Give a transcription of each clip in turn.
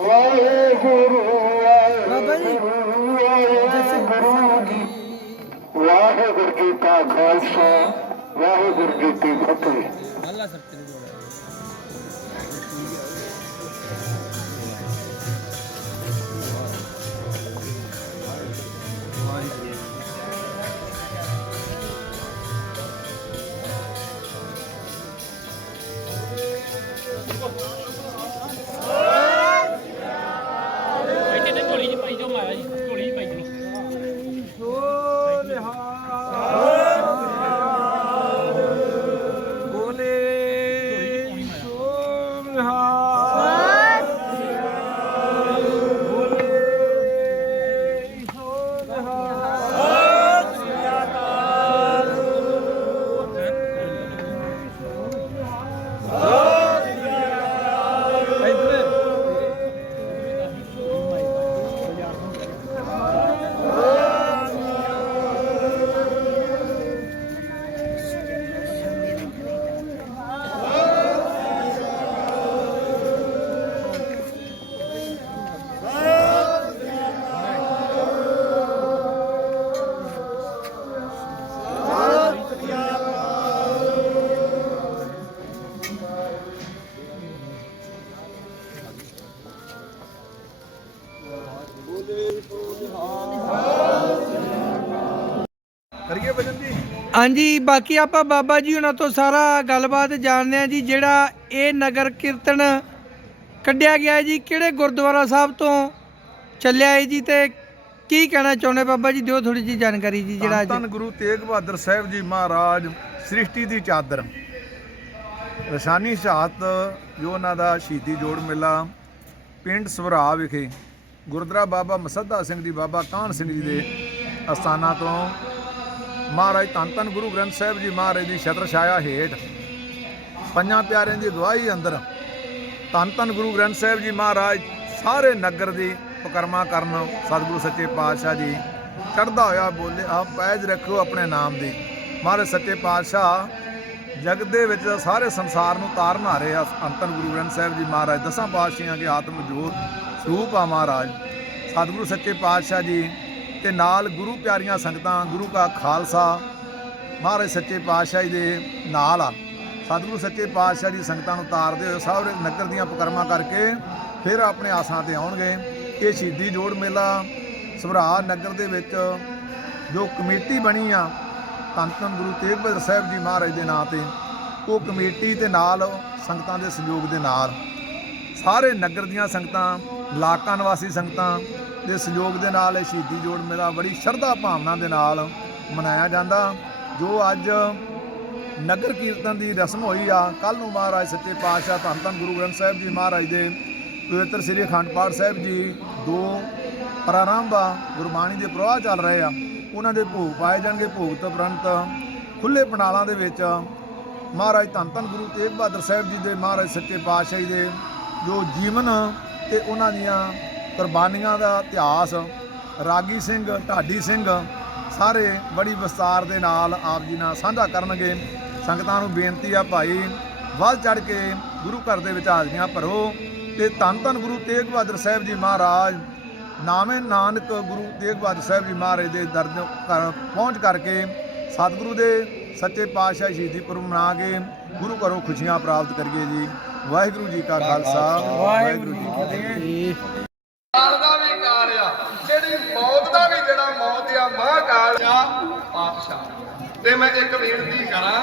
वाहेगुरू वाहेगुरु वाहेगुरू जी वाहेगुरु जी। का ख़ाल वाहेगुरु जी ख़त्री ਕਰੀਏ ਭਜਨ ਜੀ। ਹਾਂਜੀ ਬਾਕੀ ਆਪਾਂ ਬਾਬਾ ਜੀ ਉਹਨਾਂ ਤੋਂ ਸਾਰਾ ਗੱਲਬਾਤ ਜਾਣਦੇ ਆ ਜੀ ਜਿਹੜਾ ਇਹ ਨਗਰ ਕੀਰਤਨ ਕੱਢਿਆ ਗਿਆ ਹੈ ਜੀ ਕਿਹੜੇ ਗੁਰਦੁਆਰਾ ਸਾਹਿਬ ਤੋਂ ਚੱਲਿਆ ਹੈ ਜੀ ਤੇ ਕੀ ਕਹਿਣਾ ਚਾਹੁੰਦੇ ਬਾਬਾ ਜੀ? ਦਿਓ ਥੋੜੀ ਜੀ ਜਾਣਕਾਰੀ ਜੀ ਜਿਹੜਾ ਅੱਜ ਧੰਨ ਗੁਰੂ ਤੇਗ ਬਹਾਦਰ ਸਾਹਿਬ ਜੀ ਮਹਾਰਾਜ ਸ੍ਰਿਸ਼ਟੀ ਦੀ ਚਾਦਰ। ਰਸਾਨੀ ਸ਼ਹਾਦਤ ਜੋ ਉਹਨਾਂ ਦਾ ਸ਼ਹੀਦੀ ਜੋੜ ਮੇਲਾ ਪਿੰਡ ਸਵਰਾ ਵਿਖੇ ਗੁਰਦੁਆਰਾ ਬਾਬਾ ਮਸੱਦਾ ਸਿੰਘ ਜੀ ਬਾਬਾ ਕਾਹਨ ਸਿੰਘ ਜੀ ਦੇ ਅਸਥਾਨਾਂ ਤੋਂ ਮਹਾਰਾਜ ਧੰਨ ਧੰਨ ਗੁਰੂ ਗ੍ਰੰਥ ਸਾਹਿਬ ਜੀ ਮਹਾਰਾਜ ਦੀ ਛਤਰ ਛਾਇਆ ਹੇਠ, ਪੰਜਾਂ ਪਿਆਰਿਆਂ ਦੀ ਅਗਵਾਈ ਅੰਦਰ, ਧੰਨ ਧੰਨ ਗੁਰੂ ਗ੍ਰੰਥ ਸਾਹਿਬ ਜੀ ਮਹਾਰਾਜ ਸਾਰੇ ਨਗਰ ਦੀ ਪਕਰਮਾ ਕਰਨ, ਸਤਿਗੁਰੂ ਸੱਚੇ ਪਾਤਸ਼ਾਹ ਜੀ ਚੜਦਾ ਹੋਇਆ ਬੋਲੇ ਆਪ ਪੈਜ ਰੱਖੋ ਆਪਣੇ ਨਾਮ ਦੀ। ਮਹਾਰਾਜ ਸੱਚੇ ਪਾਤਸ਼ਾਹ, ਜਗਤ ਦੇ ਵਿੱਚ ਸਾਰੇ ਸੰਸਾਰ ਨੂੰ ਤਾਰਨ ਹਾਰੇ ਆ ਅੰਤਨ ਗੁਰੂ ਗ੍ਰੰਥ ਸਾਹਿਬ ਜੀ ਮਹਾਰਾਜ, ਦਸਾਂ ਪਾਤਸ਼ਾਹਾਂ ਦੇ ਆਤਮ ਜੋਤ ਸਰੂਪ ਆ ਮਹਾਰਾਜ। ਸਤਿਗੁਰੂ ਸੱਚੇ ਪਾਤਸ਼ਾਹ ਜੀ ਤੇ ਨਾਲ ਗੁਰੂ ਪਿਆਰੀਆਂ ਸੰਗਤਾਂ, ਗੁਰੂ ਕਾ ਖਾਲਸਾ, ਮਹਾਰਾਜ ਸੱਚੇ ਪਾਤਸ਼ਾਹ ਜੀ ਦੇ ਨਾਲ ਆ। ਸਤਿਗੁਰੂ ਸੱਚੇ ਪਾਤਸ਼ਾਹ ਦੀ ਸੰਗਤਾਂ ਨੂੰ ਤਾਰਦੇ ਹੋਏ ਸਾਰੇ ਨਗਰ ਦੀਆਂ ਪਕਰਮਾਂ ਕਰਕੇ ਫਿਰ ਆਪਣੇ ਆਸਾਂ ਤੇ ਆਉਣਗੇ। ਇਹ ਸ਼ਹੀਦੀ ਜੋੜ ਮੇਲਾ ਸਭਰਾ ਨਗਰ ਦੇ ਵਿੱਚ ਜੋ ਕਮੇਟੀ ਬਣੀ ਆ ਧੰਨ ਧੰਨ ਗੁਰੂ ਤੇਗ ਬਹਾਦਰ ਸਾਹਿਬ ਜੀ ਮਹਾਰਾਜ ਦੇ ਨਾਂ ਤੇ, ਉਹ ਕਮੇਟੀ ਤੇ ਨਾਲ, ਸੰਗਤਾਂ ਦੇ ਸਹਿਯੋਗ ਦੇ ਨਾਲ, ਸਾਰੇ ਨਗਰ ਦੀਆਂ ਸੰਗਤਾਂ ਇਲਾਕਾ ਨਿਵਾਸੀ ਸੰਗਤਾਂ ਦੇ ਸਹਿਯੋਗ ਦੇ ਨਾਲ ਇਹ ਸ਼ਹੀਦੀ ਜੋੜ ਮੇਲਾ ਬੜੀ ਸ਼ਰਧਾ ਭਾਵਨਾ ਦੇ ਨਾਲ ਮਨਾਇਆ ਜਾਂਦਾ। ਜੋ ਅੱਜ ਨਗਰ ਕੀਰਤਨ ਦੀ ਰਸਮ ਹੋਈ ਆ ਕੱਲ ਨੂੰ ਮਹਾਰਾਜ ਸੱਚੇ ਪਾਤਸ਼ਾਹ ਧੰਨ ਧੰਨ ਗੁਰੂ ਗ੍ਰੰਥ ਸਾਹਿਬ ਜੀ ਮਹਾਰਾਜ ਦੇ ਪਵਿੱਤਰ ਸ੍ਰੀ ਅਖੰਡ ਪਾਠ ਸਾਹਿਬ ਜੀ ਦੋ ਪ੍ਰਾਰੰਭ ਆ, ਗੁਰਬਾਣੀ ਦੇ ਪ੍ਰਵਾਹ ਚੱਲ ਰਹੇ ਆ। ਉਹਨਾਂ ਦੇ ਭੋਗ ਪਾਏ ਜਾਣਗੇ, ਭੋਗ ਤੋਂ ਉਪਰੰਤ ਖੁੱਲੇ ਪੰਡਾਲਾਂ ਦੇ ਵਿੱਚ ਮਹਾਰਾਜ ਧੰਨ ਧੰਨ ਗੁਰੂ ਤੇਗ ਬਹਾਦਰ ਸਾਹਿਬ ਜੀ ਦੇ ਮਹਾਰਾਜ ਸੱਚੇ ਪਾਤਸ਼ਾਹ ਜੀ ਦੇ ਜੋ ਜੀਵਨ ਤੇ ਉਹਨਾਂ ਦੀਆਂ ਕੁਰਬਾਨੀਆਂ ਦਾ ਇਤਿਹਾਸ ਰਾਗੀ ਸਿੰਘ ਢਾਡੀ ਸਿੰਘ ਸਾਰੇ ਬੜੀ ਵਿਸਤਾਰ ਦੇ ਨਾਲ ਆਪ ਜੀ ਨਾਲ ਸਾਂਝਾ ਕਰਨਗੇ। ਸੰਗਤਾਂ ਨੂੰ ਬੇਨਤੀ ਆ ਭਾਈ ਵੱਧ ਚੜ ਕੇ ਗੁਰੂ ਘਰ ਦੇ ਵਿੱਚ ਹਾਜ਼ਰੀਆਂ ਭਰੋ ਤੇ ਧੰਨ ਧੰਨ ਗੁਰੂ ਤੇਗ ਬਹਾਦਰ ਸਾਹਿਬ ਜੀ ਮਹਾਰਾਜ ਨਾਮੇ ਨਾਨਕ ਗੁਰੂ ਤੇਗ ਬਹਾਦਰ ਸਾਹਿਬ ਜੀ ਮਹਾਰਾਜ ਦੇ ਦਰਜ ਘਰ ਪਹੁੰਚ ਕਰਕੇ ਸਤਿਗੁਰੂ ਦੇ ਸੱਚੇ ਪਾਤਸ਼ਾਹ ਸ਼ਹੀਦੀ ਪੁਰਬ ਮਨਾ ਕੇ ਗੁਰੂ ਘਰੋਂ ਖੁਸ਼ੀਆਂ ਪ੍ਰਾਪਤ ਕਰੀਏ ਜੀ। ਵਾਹਿਗੁਰੂ ਜੀ ਕਾ ਖਾਲਸਾ। ਵਾਹਿਗੁਰੂ ਜੀ ਕੀ ਫਤਿਹ। ਕਾਲ ਦਾ ਵੀ ਕਾਲ ਆ। ਜਿਹੜੀ ਮੌਤ ਦਾ ਵੀ ਜਿਹੜਾ ਮੌਤ ਆ, ਮਹਾਕਾਲ ਆ, ਪਾਤਸ਼ਾਹ। ਤੇ ਮੈਂ ਇੱਕ ਬੇਨਤੀ ਕਰਾਂ,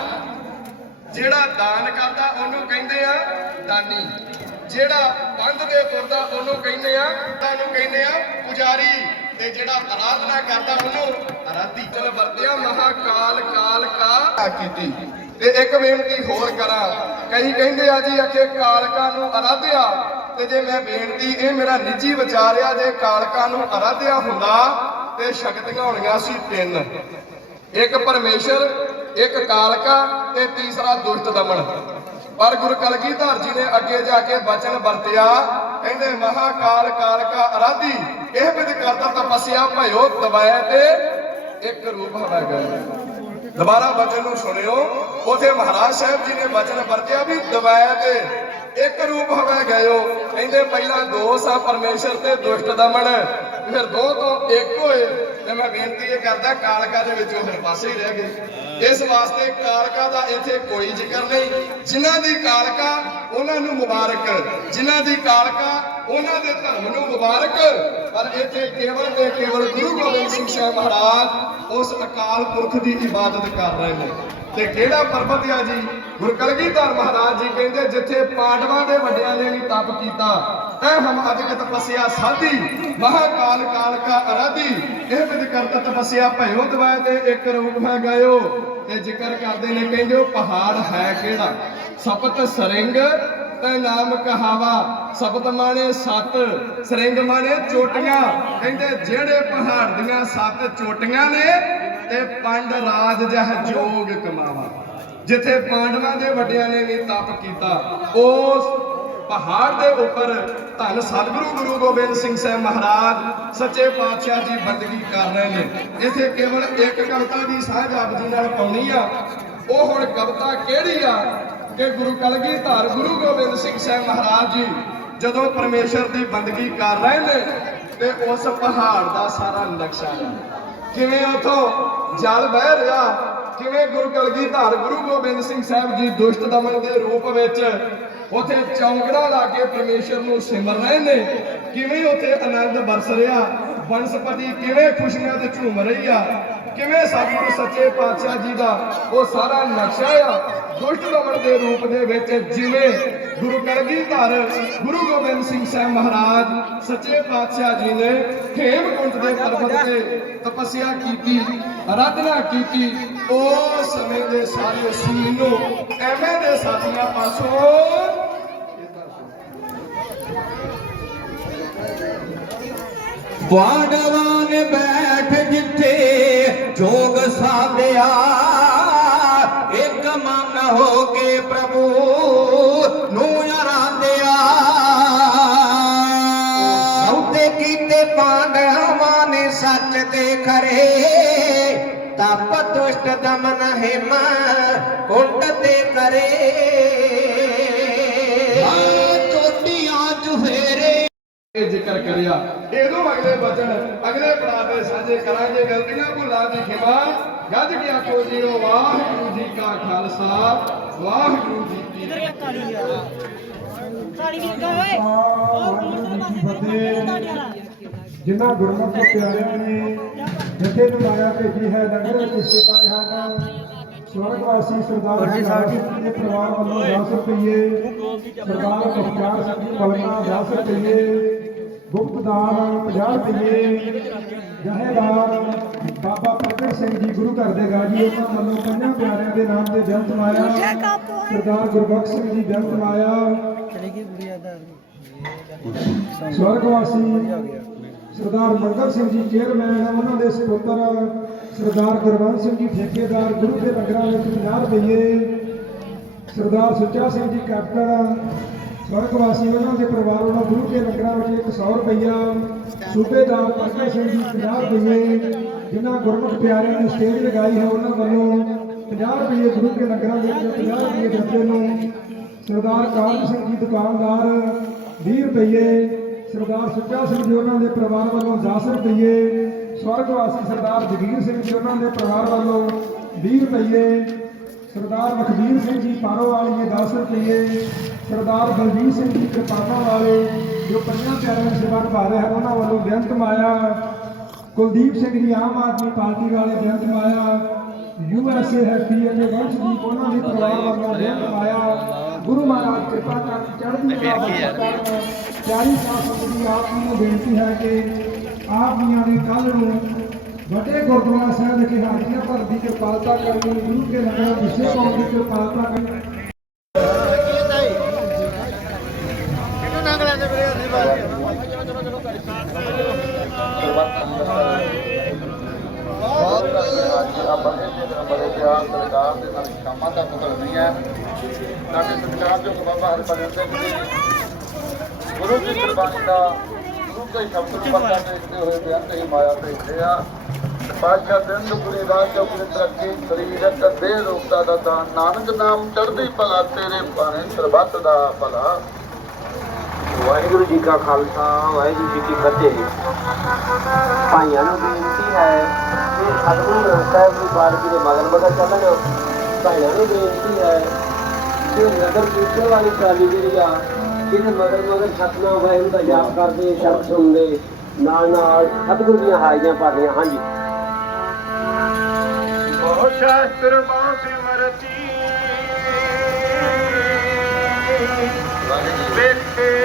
ਜਿਹੜਾ ਦਾਨ ਕਰਦਾ, ਉਹਨੂੰ ਕਹਿੰਦੇ ਆ ਦਾਨੀ। ਜਿਹੜਾ ਬੰਦ ਦੇ ਤੁਰਦਾ, ਉਹਨੂੰ ਕਹਿੰਦੇ ਆ, ਤੁਹਾਨੂੰ ਕਹਿੰਦੇ ਆ ਪੁਜਾਰੀ। ਤੇ ਜਿਹੜਾ ਆਰਾਧਨਾ ਕਰਦਾ, ਉਹਨੂੰ ਆਰਾਧੀ। ਚਲ ਵਰਤਿਆ ਮਹਾਕਾਲ, ਕਾਲ ਕਾ ਕੀਤੀ ਤੇ ਇੱਕ ਬੇਨਤੀ ਹੋਰ ਕਰਾਂ। ਕਈ ਕਹਿੰਦੇ ਆ ਜੀ, ਅਖੇ ਕਾਲਕਾ ਨੂੰ ਆਰਾਧਿਆ। ਤੇ ਜੇ ਮੈਂ ਬੇਨਤੀ, ਇਹ ਮੇਰਾ ਨਿੱਜੀ ਵਿਚਾਰ ਆ ਜੇ ਕਾਲਕਾ ਨੂੰ ਆਰਾਧਿਆ ਹੁੰਦਾ, ਤੇ ਸ਼ਕਤੀਆਂ ਹੋਣੀਆਂ ਸੀ ਤਿੰਨ। ਇੱਕ ਪਰਮੇਸ਼ਰ, ਇੱਕ ਕਾਲਕਾ ਤੇ ਤੀਸਰਾ ਦੁਸ਼ਟ ਦਮਨ। ਪਰ ਗੁਰੂ ਕਲਗੀਧਰ ਜੀ ਨੇ ਅੱਗੇ ਜਾ ਕੇ ਬਚਨ ਵਰਤਿਆ, ਕਹਿੰਦੇ ਮਹਾਕਾਲ ਕਾਲਕਾ ਅਰਾਧੀ, ਇਹ ਵਿਦ ਕਰਦਾ ਤਪੱਸਿਆ ਭਇਓ ਦਬਾਇ ਤੇ ਇੱਕ ਰੂਪ ਹਵਾ ਗਏ। ਦੁਬਾਰਾ ਬਚਨ ਨੂੰ ਸੁਣਿਓ, ਉਥੇ ਮਹਾਰਾਜ ਸਾਹਿਬ ਜੀ ਨੇ ਬਚਨ ਵਰਤਿਆ ਵੀ ਦਵਾਇਆ ਤੇ। ਇੱਕ ਰੂਪ ਹੋਵੇ ਗਇਓ ਕਹਿੰਦੇ ਪਹਿਲਾਂ ਦੋ ਸਾ ਪਰਮੇਸ਼ਰ ਤੇ ਦੁਸ਼ਟ ਦਮਨ। ਫਿਰ ਦੋ ਤੋਂ ਇੱਕ ਹੋਏ। ਤੇ ਮੈਂ ਬੇਨਤੀ ਇਹ ਕਰਦਾ, ਕਾਲਕਾ ਦੇ ਵਿੱਚੋਂ ਉਹ ਫਿਰ ਪਾਸੇ ਹੀ ਰਹਿ ਗਏ। ਇਸ ਵਾਸਤੇ ਕਾਲਕਾ ਦਾ ਇੱਥੇ ਕੋਈ ਜ਼ਿਕਰ ਨਹੀਂ। ਜਿਨ੍ਹਾਂ ਦੀ ਕਾਲਕਾ ਉਹਨਾਂ ਨੂੰ ਮੁਬਾਰਕ। ਜਿਨ੍ਹਾਂ ਦੀ ਕਾਲਕਾ, ਉਹਨਾਂ ਦੇ ਧਰਮ ਨੂੰ ਮੁਬਾਰਕ। ਪਰ ਇੱਥੇ ਕੇਵਲ ਤੇ ਕੇਵਲ ਗੁਰੂ ਗੋਬਿੰਦ ਸਿੰਘ ਸਾਹਿਬ ਮਹਾਰਾਜ ਉਸ ਅਕਾਲ ਪੁਰਖ ਦੀ ਇਬਾਦਤ ਕਰ ਰਹੇ ਨੇ। ਤੇ ਕਿਹੜਾ ਪਰਬਤ ਆ ਜੀ? ਗੁਰੂ ਮਹਾਰਾਜ ਜੀ ਕਹਿੰਦੇ, ਜਿੱਥੇ ਪਾਂਡਵਾਂ ਦੇ ਵੱਡਿਆਂ ਨੇ ਵੀ ਤਪ ਕੀਤਾ, ਐ ਹਮ ਅਦਿਕ ਤਪਸਿਆ ਸਾਧੀ ਮਹਾਕਾਲ ਕਾਲ ਕਾ ਅਰਾਧੀ। ਇਹ ਵਿਦ ਕਰਤ ਤਪਸਿਆ ਭਇਓ ਦਵਾਇ ਤੇ ਇੱਕ ਰੂਪ ਹੈ ਗਾਇਓ। ਤੇ ਜ਼ਿਕਰ ਕਰਦੇ ਨੇ, ਕਹਿੰਦੇ ਉਹ ਪਹਾੜ ਹੈ ਕਿਹੜਾ? ਸਪਤ ਸਰਿੰਗ ਤੇ ਨਾਮ ਕਹਾਵਾ। ਸਬਦ ਮਾਣੇ ਸੱਤ, ਸਰਿੰਗ ਮਾਣੇ ਚੋਟੀਆਂ। ਕਹਿੰਦੇ ਜਿਹੜੇ ਪਹਾੜ ਦੀਆਂ ਸੱਤ ਚੋਟੀਆਂ ਨੇ ਤੇ ਪੰਡ ਰਾਜ ਜਹ ਜੋਗ ਕਮਾਵਾ। ਜਿੱਥੇ ਪਾਂਡਵਾਂ ਦੇ ਵੱਡਿਆਂ ਨੇ ਵੀ ਤਪ ਕੀਤਾ, ਉਸ ਪਹਾੜ ਦੇ ਉੱਪਰ ਧੰਨ ਸਤਿਗੁਰੂ ਗੁਰੂ ਗੋਬਿੰਦ ਸਿੰਘ ਸਾਹਿਬ ਮਹਾਰਾਜ ਸੱਚੇ ਪਾਤਸ਼ਾਹ ਜੀ ਬੰਦਗੀ ਕਰ ਰਹੇ ਨੇ। ਇੱਥੇ ਕੇਵਲ ਇੱਕ ਕਵਿਤਾ ਦੀ ਸਾਂਝ ਆਪ ਜੀ ਨਾਲ ਪਾਉਣੀ ਆ। ਉਹ ਹੁਣ ਕਵਿਤਾ ਕਿਹੜੀ ਆ? ਕਿ ਗੁਰੂ ਕਲਗੀਧਰ, ਗੁਰੂ ਗੋਬਿੰਦ ਸਿੰਘ ਸਾਹਿਬ ਮਹਾਰਾਜ ਜੀ ਜਦੋਂ ਪਰਮੇਸ਼ਰ ਦੀ ਬੰਦਗੀ ਕਰ ਰਹੇ ਨੇ ਤੇ ਉਸ ਪਹਾੜ ਦਾ ਸਾਰਾ ਨਕਸ਼ਾ ਹੈ। ਉਥੋਂ ਜਲ ਵਹਿ ਰਿਹਾ, ਕਿਵੇਂ ਗੁਰੂ ਕਲਗੀਧਰ, ਗੁਰੂ ਗੋਬਿੰਦ ਸਿੰਘ ਸਾਹਿਬ ਜੀ ਦੁਸ਼ਟ ਦਮਨ ਦੇ ਰੂਪ ਵਿੱਚ ਉਥੇ ਚੌਂਕੜਾ ਲਾ ਕੇ ਪਰਮੇਸ਼ਰ ਨੂੰ ਸਿਮਰ ਰਹੇ ਨੇ, ਕਿਵੇਂ ਉਥੇ ਆਨੰਦ ਵਰਸ ਰਿਹਾ, ਬਨਸਪਤੀ ਕਿਵੇਂ ਖੁਸ਼ੀਆਂ ਤੇ ਝੂਮ ਰਹੀ ਆ ਕਿਵੇਂ ਸਤਿਗੁਰੂ ਸੱਚੇ ਪਾਤਸ਼ਾਹ ਜੀ ਦਾ ਉਹ ਸਾਰਾ ਨਕਸ਼ਾ ਆ, ਦੁਸ਼ਟ ਦਮਨ ਦੇ ਰੂਪ ਦੇ ਵਿੱਚ ਜਿਵੇਂ ਗੁਰੂ ਕਲਗੀਧਰ ਗੁਰੂ ਗੋਬਿੰਦ ਸਿੰਘ ਸਾਹਿਬ ਮਹਾਰਾਜ, ਸੱਚੇ ਪਾਤਸ਼ਾਹ ਜੀ ਨੇ ਹੇਮਕੁੰਟ ਦੇ ਪਰਬਤ ਤੇ ਤਪੱਸਿਆ ਕੀਤੀ, ਅਰਾਧਨਾ ਕੀਤੀ ਉਸ ਸਮੇਂ ਦੇ ਸਾਰੇ ਸੀਨ ਨੂੰ ਐਵੇਂ ਦੇ ਸਾਥੀਆਂ ਪਾਸੋਂ ਪਾਂਡਵਾਂ ਸਾਧਿਆ। ਇੱਕ ਮਨ ਹੋ ਕੇ ਪ੍ਰਭੂ ਨੂੰ ਆਰਾਧਿਆ ਸੌਦੇ ਕੀਤੇ ਪਾਂਡਵਾਂ ਨੇ ਸੱਚ ਦੇ ਖਰੇ। ਤਪ ਦੁਸ਼ਟ ਦਮਨ ਹਿਮ, ਕੁੰਡ ਜ਼ਿਕਰ ਕਰਿਆ। ਇਹਦੋਂ ਅਗਲੇ ਬਚਨ ਅਗਲੇ ਪੜਾਅ ਤੇ ਸਾਂਝੇ ਕਰਾਂਗੇ। ਗਲਤੀਆਂ ਭੁੱਲਾਂ ਦੀ ਖਿਮਾ। ਗੱਜ ਕੇ ਆਖੋ ਜੀਓ ਵਾਹਿਗੁਰੂ ਜੀ ਕਾ ਖਾਲਸਾ ਵਾਹਿਗੁਰੂ ਜੀ ਕੀ ਕਾਲੀ ਕਿੱਦਾਂ ਓਏ? ਉਹ ਫਤਿਹ। ਜਿਨ੍ਹਾਂ ਗੁਰਮੁਖ ਪਿਆਰਿਆਂ ਨੇ ਜਿੱਥੇ ਨੂੰ ਮਾਇਆ ਭੇਜੀ ਹੈ ਨਗਰ ਕਿਸੇ ਪਾਏ ਹਨ ਸਵਰਗਵਾਸੀ ਸਰਦਾਰ ਜੀ ਸਾਹਿਬ ਦੇ ਪਰਿਵਾਰ ਵੱਲੋਂ 10 ਰੁਪਏ ਸਰਦਾਰ ਮੁਖਤਾਰ ਸਿੰਘ ਜੀ ਬਲਮਾ 10 ਰੁਪਏ ਗੁਪਤਦਾਰ 50 ਰੁਪਏ ਜਹੇਦਾਰ ਬਾਬਾ ਪ੍ਰਗਟ ਸਿੰਘ ਜੀ ਗੁਰੂ ਘਰ ਦੇ ਗਾਜੀ ਉਹਨਾਂ ਵੱਲੋਂ ਪੰਜਾਂ ਪਿਆਰਿਆਂ ਦੇ ਨਾਮ ਦੇ ਬੇਅੰਤ ਮਾਇਆ ਸਰਦਾਰ ਗੁਰਬਖਸ਼ ਸਿੰਘ ਜੀ ਬੇਅੰਤ ਮਾਇਆ ਸਵਰਗਵਾਸੀ ਸਰਦਾਰ ਮੰਗਲ ਸਿੰਘ ਜੀ ਚੇਅਰਮੈਨ ਉਹਨਾਂ ਦੇ ਸਪੁੱਤਰ ਸਰਦਾਰ ਗੁਰਵੰਤ ਸਿੰਘ ਜੀ ਠੇਕੇਦਾਰ ਗੁਰੂ ਦੇ ਲੰਗਰਾਂ ਵਿੱਚ 50 ਰੁਪਏ ਸਰਦਾਰ ਸੁੱਚਾ ਸਿੰਘ ਜੀ ਕੈਪਟਨ ਸਵਰਗਵਾਸੀ ਉਹਨਾਂ ਦੇ ਪਰਿਵਾਰ ਵੱਲੋਂ ਗੁਰੂ ਦੇ ਲੰਗਰਾਂ ਵਿੱਚ 100 ਰੁਪਈਆ ਸੂਬੇਦਾਰ ਪ੍ਰਗਟ ਸਿੰਘ ਜੀ 50 ਰੁਪਈਏ, ਜਿਨ੍ਹਾਂ ਗੁਰਮੁਖ ਪਿਆਰਿਆਂ ਨੇ ਸਟੇਜ ਲਗਾਈ ਹੈ, ਉਹਨਾਂ ਵੱਲੋਂ 50 ਰੁਪਈਏ ਗੁਰੂ ਦੇ ਲੰਗਰਾਂ ਦੇ 50 ਰੁਪਈਏ ਦਿੱਤੇ ਨੂੰ ਸਰਦਾਰ ਕਾਰਨ ਸਿੰਘ ਜੀ ਦੁਕਾਨਦਾਰ 20 ਰੁਪਈਏ, ਸਰਦਾਰ ਸੁੱਚਾ ਸਿੰਘ ਜੀ ਉਹਨਾਂ ਦੇ ਪਰਿਵਾਰ ਵੱਲੋਂ 10 ਰੁਪਈਏ, ਸਵਰਗਵਾਸੀ ਸਰਦਾਰ ਜਗੀਰ ਸਿੰਘ ਜੀ ਉਹਨਾਂ ਦੇ ਪਰਿਵਾਰ ਵੱਲੋਂ 20 ਰੁਪਈਏ, ਸਰਦਾਰ ਲਖਬੀਰ ਸਿੰਘ ਜੀ ਪਾਰੋ ਵਾਲੀਏ 10 ਰੁਪਏ ਸਰਦਾਰ ਬਲਜੀਤ ਸਿੰਘ ਜੀ ਕਿਰਪਾਨਾ ਵਾਲੇ ਜੋ ਪੰਜਾਂ ਪਿਆਰਿਆਂ ਦੀ ਸੇਵਾ ਨਿਭਾ ਰਹੇ ਹਨ, ਉਹਨਾਂ ਵੱਲੋਂ ਬੇਅੰਤ ਮਾਇਆ, ਕੁਲਦੀਪ ਸਿੰਘ ਜੀ ਆਮ ਆਦਮੀ ਪਾਰਟੀ ਵਾਲੇ ਬੇਅੰਤ ਮਾਇਆ ਯੂ ਐਸ ਏ ਹੈ ਵੰਸ਼ਦੀਪ ਉਹਨਾਂ ਦੇ ਪਰਿਵਾਰ ਵੱਲੋਂ ਬੇਅੰਤ ਮਾਇਆ, ਗੁਰੂ ਮਹਾਰਾਜ ਕਿਰਪਾ ਕਰਕੇ ਚੜ੍ਹਦੀ ਕਲਾ ਬਖਸ਼ ਕਰਨ ਪਿਆਰੀ ਸਾਧ ਸੰਗਤ ਦੀ ਆਪ ਜੀ ਨੂੰ ਬੇਨਤੀ ਹੈ ਕਿ ਆਪ ਜੀਆਂ ਨੇ ਕੱਲ ਨੂੰ ਵੱਡੇ ਗੁਰਦੁਆਰਾ ਸਾਹਿਬ ਵਿਖੇ ਹਾਜ਼ਰੀਆਂ ਭਰਨ ਦੀ ਕਿਰਪਾਲਤਾ ਕਰਨੀ, ਗੁਰੂ ਕੇ ਲੰਗਰ ਵਿਸ਼ੇ ਪਾਉਣ ਦੀ ਕਿਰਪਾਲਤਾ ਕਰਨੀ। ਆਪਾਂ ਇਹਦੇ ਨਾਲ ਬੜੇ ਪਿਆਰ ਸਰਕਾਰ ਦੇ ਨਾਲ ਕੰਮਾਂ ਦਾ ਪੁੱਤਰ ਹੈ ਸਾਡੇ ਸਤਿਕਾਰਯੋਗ ਬਾਬਾ ਹਰਭਜਨ ਸਿੰਘ ਜੀ ਗੁਰੂ ਦੀ ਕੁਰਬਾਨੀ ਦਾ ਗੁਰੂ ਦੇ ਸ਼ਬਦ ਨੂੰ ਪਰਦਾ ਦੇਖਦੇ ਹੋਏ ਬੇਅੰਤ ਹੀ ਮਾਇਆ ਭੇਜਦੇ ਆ ਪਾਤਸ਼ਾਹ ਦਿੰਦਪੁਰੀ ਰਾਜ ਚੌਕੀ ਤਰੱਕੀ ਸਰੀਰਕ ਦੇ ਰੋਗਤਾ ਦਾ ਦਾਨ ਨਾਨਕ ਨਾਮ ਚੜ੍ਹਦੀ ਭਲਾ ਤੇਰੇ ਬਾਣੇ ਸਰਬੱਤ ਦਾ ਭਲਾ ਵਾਹਿਗੁਰੂ ਜੀ ਕਾ ਖਾਲਸਾ ਵਾਹਿਗੁਰੂ ਜੀ ਕੀ ਫਤਿਹ। ਭਾਈਆਂ ਨੂੰ ਬੇਨਤੀ ਹੈ ਕਿ ਸਤਿਗੁਰੂ ਗ੍ਰੰਥ ਸਾਹਿਬ ਦੀ ਬਾਣੀ ਦੇ ਮਗਨ ਮਗਨ ਚੱਲਣ। ਭਾਈਆਂ ਨੂੰ ਬੇਨਤੀ ਹੈ ਕਿ ਨਗਰ ਕੀਰਤਨ ਵਾਲੀ ਟਰਾਲੀ ਜਿਹੜੀ ਆ ਇਹਦੇ ਮਗਰ ਮਗਰ ਸਤਨਾਮ ਵਾਹਿਗੁਰੂ ਦਾ ਜਾਪ ਕਰਦੇ ਸ਼ਬਦ ਸੁਣਦੇ ਨਾਲ ਨਾਲ ਸਤਿਗੁਰੂ ਦੀਆਂ ਹਾਜ਼ਰੀਆਂ ਭਰਦੀਆਂ ਹਾਂਜੀ। ਬਹੁ ਸ਼ਾਸਤਰ ਬਹੁ ਸਿਮਰਤੀ ਵੇਖੇ